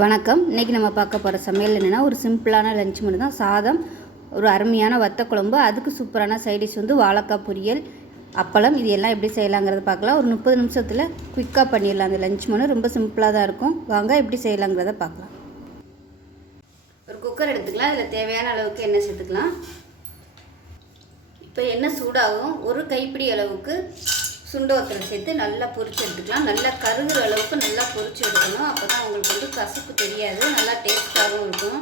வணக்கம். இன்றைக்கி நம்ம பார்க்க போகிற சமையல் என்னென்னா ஒரு சிம்பிளான லஞ்ச் மெனு தான். சாதம், ஒரு அருமையான வத்த குழம்பு, அதுக்கு சூப்பரான சைடிஷ் வந்து வாழைக்காய் பொரியல், அப்பளம். இது எல்லாம் எப்படி செய்யலாங்கிறத பார்க்கலாம். ஒரு 30 நிமிஷத்தில் குயிக்காக பண்ணிடலாம். அந்த லஞ்ச் மெனு ரொம்ப சிம்பிளாக தான் இருக்கும். வாங்க எப்படி செய்யலாங்கிறத பார்க்கலாம். ஒரு குக்கர் எடுத்துக்கலாம். இதில் தேவையான அளவுக்கு எண்ணெய் சேர்த்துக்கலாம். இப்போ எண்ணெய் சூடாகும். ஒரு கைப்பிடி அளவுக்கு சுண்ட வத்தல் சேர்த்து நல்லா பொரிச்சு எடுத்துக்கலாம். நல்லா கருகிற அளவுக்கு நல்லா பொரிச்சு எடுக்கணும். அப்போ தான் உங்களுக்கு வந்து கசப்பு தெரியாது, நல்லா டேஸ்ட்டாகவும் இருக்கும்.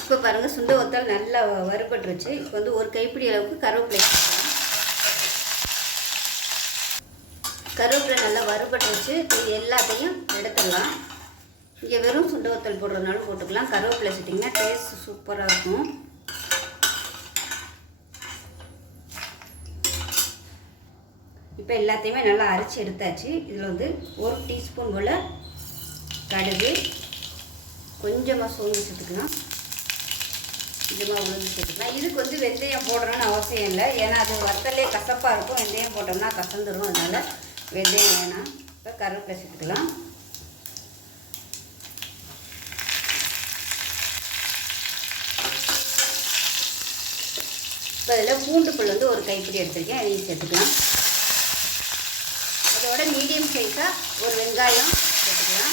இப்போ பாருங்கள், சுண்ட வத்தல் நல்லா வறுபட்டுருச்சு. இப்போ வந்து ஒரு கைப்பிடி அளவுக்கு கருவேப்பிலை சேர்க்கலாம். கருவேப்பிலை நல்லா வறுபட்டுருச்சு. இது எல்லாத்தையும் எடுத்துடலாம். இங்கே வெறும் சுண்ட வத்தல் போடுறதுனாலும் போட்டுக்கலாம். கருவேப்பிலை சேர்த்திங்கன்னா டேஸ்ட் சூப்பராக இருக்கும். இப்போ எல்லாத்தையுமே நல்லா அரைச்சி எடுத்தாச்சு. இதில் வந்து 1 டீஸ்பூன் போல் கடுகு, கொஞ்சமாக சோம்பு சேர்த்துக்கலாம், கொஞ்சமாக உளுந்து சேர்த்துக்கலாம். இதுக்கு வந்து வெந்தயம் போடணும்னு அவசியம் இல்லை, ஏன்னா அது வத்தலே கசப்பாக இருக்கும். வெந்தயம் போட்டோம்னா கசந்துடும், அதனால் வெந்தயம் வேணாம். இப்போ கருவேப்பிலை சேர்த்துக்கலாம். இப்போ இதில் பூண்டு புல் வந்து ஒரு கைப்பிடி எடுத்துருக்கேன், அதையும் சேர்த்துக்கலாம். அதோட மீடியம் சைஸாக ஒரு வெங்காயம் சேர்த்துக்கலாம்.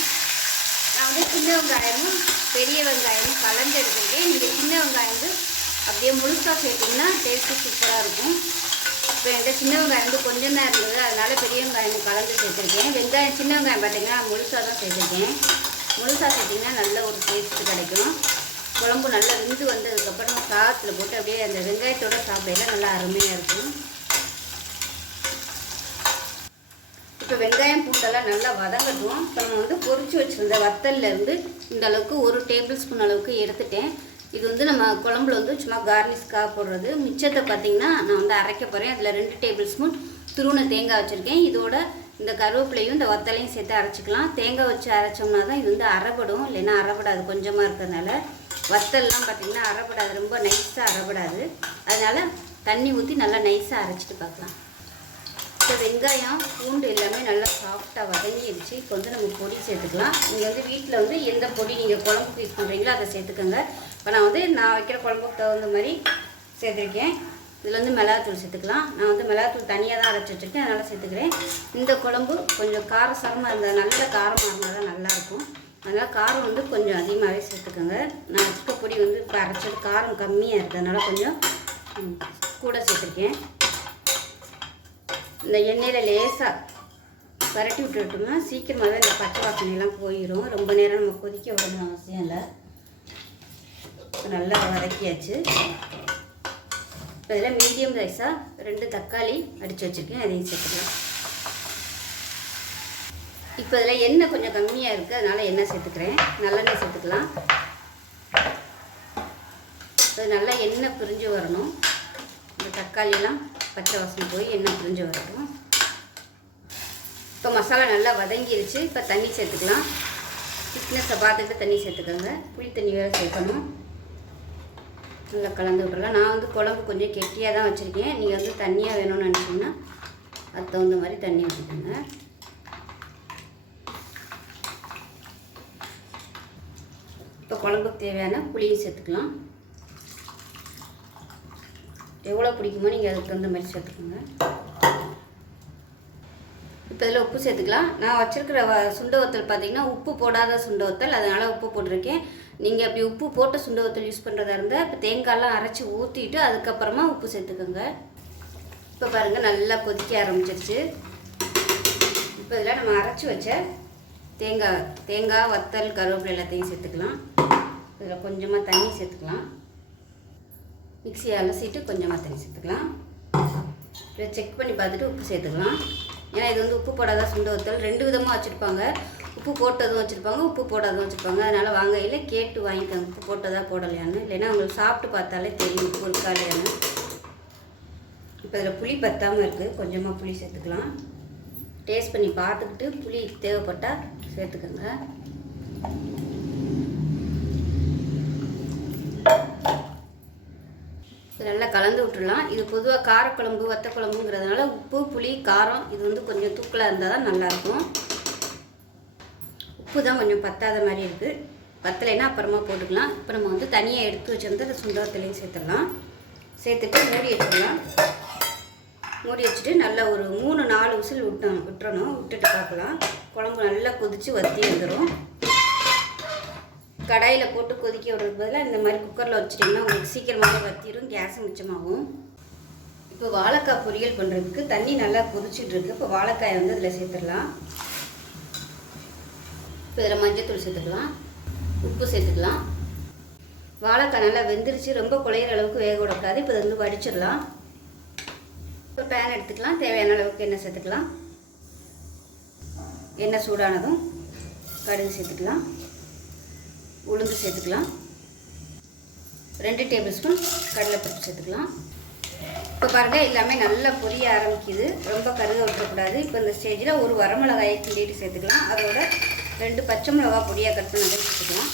நான் வந்து சின்ன வெங்காயமும் பெரிய வெங்காயமும் கலந்து எடுத்துருக்கேன். நீங்கள் சின்ன வெங்காயம் வந்து அப்படியே முழுசாக சேர்த்திங்கன்னா டேஸ்ட்டு சூப்பராக இருக்கும். இப்போ என்கிட்ட சின்ன வெங்காயம் வந்து கொஞ்சம் தான் இருந்தது, அதனால் பெரிய வெங்காயம் கலந்து சேர்த்துருக்கேன். வெங்காயம் சின்ன வெங்காயம் பார்த்திங்கன்னா முழுசாக தான் சேர்த்துருக்கேன். முழுசாக சேர்த்திங்கன்னா நல்ல ஒரு டேஸ்ட்டு கிடைக்கும். குழம்பு நல்லா வெந்து வந்ததுக்கப்புறம் சாதத்தில் போட்டு அப்படியே அந்த வெங்காயத்தோடு சாப்பிடையில நல்லா அருமையாக இருக்கும். இப்போ வெங்காயம் பூண்டெல்லாம் நல்லா வதங்கட்டும். இப்போ நம்ம வந்து பொரிச்சு வச்சுருந்த வத்தல்லேருந்து இந்த அளவுக்கு 1 டேபிள் ஸ்பூன் அளவுக்கு எடுத்துட்டேன். இது வந்து நம்ம குழம்புல வந்து சும்மா கார்னிஷ்காக போடுறது. மிச்சத்தை பார்த்திங்கன்னா நான் வந்து அரைக்க போகிறேன். அதில் 2 டேபிள் ஸ்பூன் துருவன தேங்காய் வச்சுருக்கேன். இதோட இந்த கருவேப்பிலையும் இந்த வத்தலையும் சேர்த்து அரைச்சிக்கலாம். தேங்காய் வச்சு அரைச்சோம்னா தான் இது வந்து அரைப்படும், இல்லைன்னா அரைப்படாது. கொஞ்சமாக இருக்கிறதுனால வத்தல்லாம் பார்த்திங்கன்னா அரைப்படாது, ரொம்ப நைஸாக அரைப்படாது. அதனால் தண்ணி ஊற்றி நல்லா நைஸாக அரைச்சிட்டு பார்க்கலாம். இப்போ வெங்காயம் பூண்டு எல்லாமே நல்லா சாஃப்டாக வதங்கிடுச்சு. இப்போ வந்து நம்ம பொடி சேர்த்துக்கலாம். நீங்கள் வந்து வீட்டில் வந்து எந்த பொடி நீங்கள் குழம்புக்கு யூஸ் பண்ணுறீங்களோ அதை சேர்த்துக்கோங்க. இப்போ நான் வைக்கிற குழம்புக்கு தகுந்த மாதிரி சேர்த்துருக்கேன். இதில் வந்து மிளகாத்தூள் சேர்த்துக்கலாம். நான் வந்து மிளகாத்தூள் தனியாக தான் அரைச்சி வச்சுருக்கேன், அதனால் சேர்த்துக்கிறேன். இந்த குழம்பு கொஞ்சம் காரசாரமாக இருந்தால், நல்ல காரமாக இருந்தால் தான் நல்லாயிருக்கும். அதனால் காரம் வந்து கொஞ்சம் அதிகமாகவே சேர்த்துக்கோங்க. நான் வச்சுக்க பொடி வந்து இப்போ அரைச்சது காரம் கம்மியாக இருக்குது, அதனால் கொஞ்சம் கூட சேர்த்துருக்கேன். இந்த எண்ணெயில் லேசாக பரட்டி விட்டுட்டோம்னா சீக்கிரமாகவே இந்த பச்சை வாசனையெல்லாம் போயிடும். ரொம்ப நேரம் நம்ம கொதிக்க விடணும் அவசியம் இல்லை. நல்லா வதக்கியாச்சு. இதில் மீடியம் சைஸாக 2 தக்காளி அடித்து வச்சுருக்கேன், அதையும் சேர்த்துக்கலாம். இப்போ இதில் எண்ணெய் கொஞ்சம் கம்மியாக இருக்குது, அதனால் எண்ணெய் சேர்த்துக்கிறேன். நல்லெண்ணெய் சேர்த்துக்கலாம். அது நல்லா எண்ணெய் பிரிஞ்சு வரணும். இந்த தக்காளியெல்லாம் பச்சை வாசனை போய் எண்ணெய் பிரிஞ்சு வரணும். இப்போ மசாலா நல்லா வதங்கிருச்சு. இப்போ தண்ணி சேர்த்துக்கலாம். திக்னஸை பார்த்துட்டு தண்ணி சேர்த்துக்கோங்க. புளி தண்ணி வேறு சேர்க்கணும். நல்லா கலந்து விட்றலாம். நான் வந்து குழம்பு கொஞ்சம் கெட்டியாக தான் வச்சுருக்கேன். நீங்கள் வந்து தண்ணியாக வேணும்னு நினச்சிங்கன்னா அதுக்கு தகுந்த மாதிரி தண்ணி வச்சுக்கோங்க. இப்போ குழம்புக்கு தேவையான புளியும் சேர்த்துக்கலாம். எவ்வளோ பிடிக்குமோ நீங்கள் அதுக்கு தகுந்த மாதிரி சேர்த்துக்கோங்க. இப்போ இதில் உப்பு சேர்த்துக்கலாம். நான் வச்சுருக்கிற சுண்ட வத்தல் பார்த்திங்கன்னா உப்பு போடாத சுண்ட வத்தல், அதனால் உப்பு போட்டிருக்கேன். நீங்கள் அப்படி உப்பு போட்ட சுண்ட வத்தல் யூஸ் பண்ணுறதா இருந்தால் இப்போ தேங்காயெல்லாம் அரைச்சி ஊற்றிட்டு அதுக்கப்புறமா உப்பு சேர்த்துக்கோங்க. இப்போ பாருங்கள், நல்லா கொதிக்க ஆரம்பிச்சிருச்சு. இப்போ இதில் நம்ம அரைச்சி வச்ச தேங்காய் வத்தல் கருவேப்பிலை எல்லாத்தையும் சேர்த்துக்கலாம். இதில் கொஞ்சமாக தண்ணி சேர்த்துக்கலாம். மிக்சியை அலசிட்டு கொஞ்சமாக தண்ணி சேர்த்துக்கலாம். இதை செக் பண்ணி பார்த்துட்டு உப்பு சேர்த்துக்கலாம். ஏன்னா இது வந்து உப்பு போடாத சுண்ட வத்தல் 2 விதமாக வச்சுருப்பாங்க. உப்பு போட்டதும் வச்சுருப்பாங்க, உப்பு போடாதும் வச்சுருப்பாங்க. அதனால் வாங்கையில் கேட்டு வாங்கிக்கோங்க, உப்பு போட்டதா போடலையான்னு. இல்லைன்னா உங்களுக்கு சாப்பிட்டு பார்த்தாலே தெரியும் உப்பு இருக்கா இல்லையான்னு. இப்போ இதில் புளி பத்தாமல் இருக்குது, கொஞ்சமாக புளி சேர்த்துக்கலாம். டேஸ்ட் பண்ணி பார்த்துக்கிட்டு புளி தேவைப்பட்டால் சேர்த்துக்கோங்க. நல்லா கலந்து விட்டுடலாம். இது பொதுவாக காரக்குழம்பு வத்த குழம்புங்கிறதுனால உப்பு புளி காரம் இது வந்து கொஞ்சம் தூக்கலாக இருந்தால் தான் நல்லாயிருக்கும். உப்பு தான் கொஞ்சம் பத்தாத மாதிரி இருக்குது. பத்தலைன்னா அப்புறமா போட்டுக்கலாம். இப்போ நம்ம வந்து தனியாக எடுத்து வச்சுருந்து அந்த சுண்டவரத்துலேயும் சேர்த்துடலாம். சேர்த்துட்டு மூடி வச்சிடலாம். மூடி வச்சுட்டு நல்லா ஒரு 3-4 விசில் விட்டுறணும். விட்டுட்டு பார்க்கலாம். குழம்பு நல்லா கொதித்து வற்றி வந்துடும். கடாயில் போட்டு கொதிக்க விடுறதுக்கு பதிலாக இந்த மாதிரி குக்கரில் வச்சிட்டிங்கன்னா உங்களுக்கு சீக்கிரமாகவே வற்றிடும், கேஸ் மிச்சமாகும். இப்போ வாழைக்காய் பொரியல் பண்ணுறதுக்கு தண்ணி நல்லா கொதிச்சுட்ருக்கு. இப்போ வாழைக்காயை வந்து இதில் சேர்த்துடலாம். இப்போ இதில் மஞ்சத்தூள் சேர்த்துக்கலாம், உப்பு சேர்த்துக்கலாம். வாழைக்காய் நல்லா வெந்துருச்சு, ரொம்ப குழையிற அளவுக்கு வேக விடக்கூடாது. இப்போ இதை வந்து வடிச்சிடலாம். இப்போ பேன் எடுத்துக்கலாம். தேவையான அளவுக்கு எண்ணெய் சேர்த்துக்கலாம். எண்ணெய் சூடானதும் கடுகு சேர்த்துக்கலாம், உளுந்து சேர்த்துக்கலாம், 2 டேபிள் ஸ்பூன் கடலைப்பருப்பு சேர்த்துக்கலாம். இப்போ பாருங்கள் எல்லாமே நல்லா பொரிய ஆரம்பிக்குது, ரொம்ப கருக விட்டுறக்கூடாது. இப்போ இந்த ஸ்டேஜில் ஒரு வரமிளகாயை கிண்டிட்டு சேர்த்துக்கலாம். அதோட 2 பச்சை மிளகா பொடியாக கட் பண்ணி சேர்த்துக்கலாம்.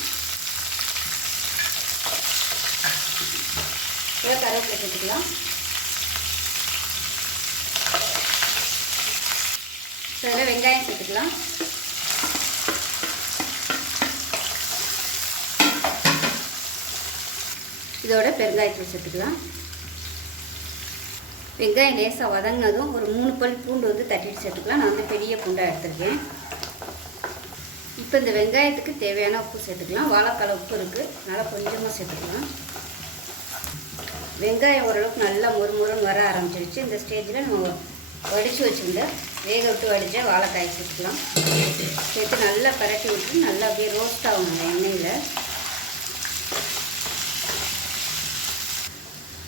இப்போ கருவேப்பிலை சேர்த்துக்கலாம். இதில் வெங்காயம் சேர்த்துக்கலாம். இதோட பெருங்காயத்தூள் சேர்த்துக்கலாம். வெங்காயம் லேசாக வதங்கினதும் ஒரு 3 பல் பூண்டு வந்து தட்டிட்டு சேர்த்துக்கலாம். நான் வந்து பெரிய பூண்டாக எடுத்துருக்கேன். இப்போ இந்த வெங்காயத்துக்கு தேவையான உப்பு சேர்த்துக்கலாம். வாழைக்காய் உப்பு இருக்குது, அதனால் கொஞ்சமாக சேர்த்துக்கலாம். வெங்காயம் ஓரளவுக்கு நல்லா மொறுமொறுன்னு வர ஆரம்பிச்சிருச்சு. இந்த ஸ்டேஜில் நம்ம வடித்து வச்சுருந்த வேக விட்டு வடித்த வாழைக்காய் சேர்த்துக்கலாம். சேர்த்து நல்லா பரட்டி விட்டு நல்லா அப்படியே ரோஸ்ட் ஆகணும் அந்த எண்ணெயில்.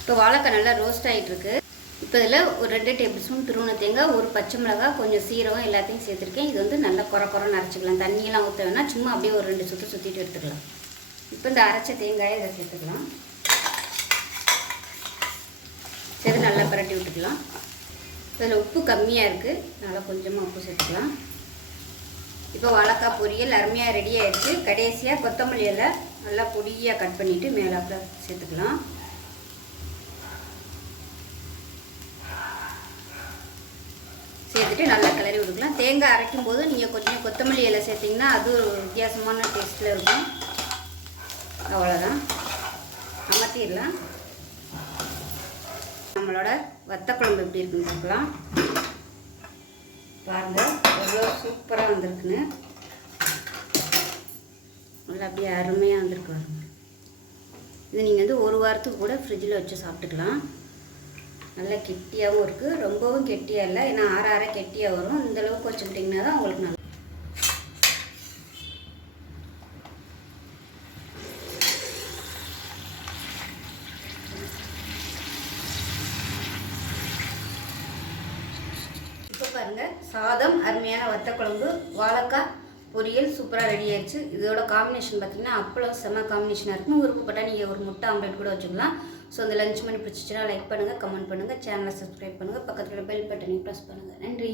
இப்போ வாழைக்காய் நல்லா ரோஸ்ட் ஆகிட்டுருக்கு. இப்போ இதில் ஒரு 2 டேபிள் ஸ்பூன் துருவன தேங்காய், ஒரு பச்சை மிளகாய், கொஞ்சம் சீரகம் எல்லாத்தையும் சேர்த்துருக்கேன். இது வந்து நல்லா குறை அரைச்சிக்கலாம். தண்ணியெல்லாம் ஊற்ற வேணால், சும்மா அப்படியே ஒரு 2 சுற்று சுற்றிட்டு எடுத்துக்கலாம். இப்போ இந்த அரைச்ச தேங்காயை இதை சேர்த்துக்கலாம். சேர்த்து நல்லா பரட்டி விட்டுக்கலாம். இதில் உப்பு கம்மியாக இருக்குது, நல்லா கொஞ்சமாக உப்பு சேர்த்துக்கலாம். இப்போ வாழைக்காய் பொரியல் அருமையாக ரெடி ஆகிடுச்சு. கடைசியாக கொத்தமல்லி இலை நல்லா பொடியாக கட் பண்ணிவிட்டு மேலாப்பில் சேர்த்துக்கலாம். சேர்த்துட்டு நல்லா கிளறி விட்டுக்கலாம். தேங்காய் அரைக்கும் போது நீங்கள் கொஞ்சம் கொத்தமல்லி இலை சேர்த்திங்கன்னா அது ஒரு வித்தியாசமான டேஸ்ட்டில் இருக்கும். அவ்வளோதான், அமர்த்திடலாம். நம்மளோட வத்த குழம்பு எப்படி இருக்குன்னு பார்க்கலாம். பாருங்கள் எவ்வளோ சூப்பராக வந்திருக்குன்னு, நல்லா அப்படியே அருமையாக வந்திருக்கு. பாருங்க, இது நீங்கள் வந்து ஒரு வாரத்துக்கு கூட ஃப்ரிட்ஜில் வச்சு சாப்பிட்டுக்கலாம். நல்லா கெட்டியாகவும் இருக்குது, ரொம்பவும் கெட்டியாக இல்லை. ஏன்னா ஆற கெட்டியாக வரும். இந்தளவுக்கு வச்சுக்கிட்டிங்கன்னா தான் உங்களுக்கு நல்லா. இப்போ பாருங்கள், சாதம், அருமையான வத்த குழம்பு, வாழைக்காய் பொரியல் சூப்பராக ரெடி ஆயிடுச்சு. இதோட காம்பினேஷன் பார்த்திங்கன்னா அப்பளம் செம்ம காம்பினேஷனாக இருக்கும். விருப்பப்பட்டால் நீங்கள் ஒரு முட்டை ஆம்லேட் கூட வச்சுக்கலாம். ஸோ இந்த லஞ்ச் மணி பிடிச்சிச்சுன்னா லைக் பண்ணுங்கள், கமெண்ட் பண்ணுங்கள், சேனலை சப்ஸ்கிரைப் பண்ணுங்கள், பக்கத்தில் பெல் பட்டனையும் ப்ரெஸ் பண்ணுங்கள். நன்றி.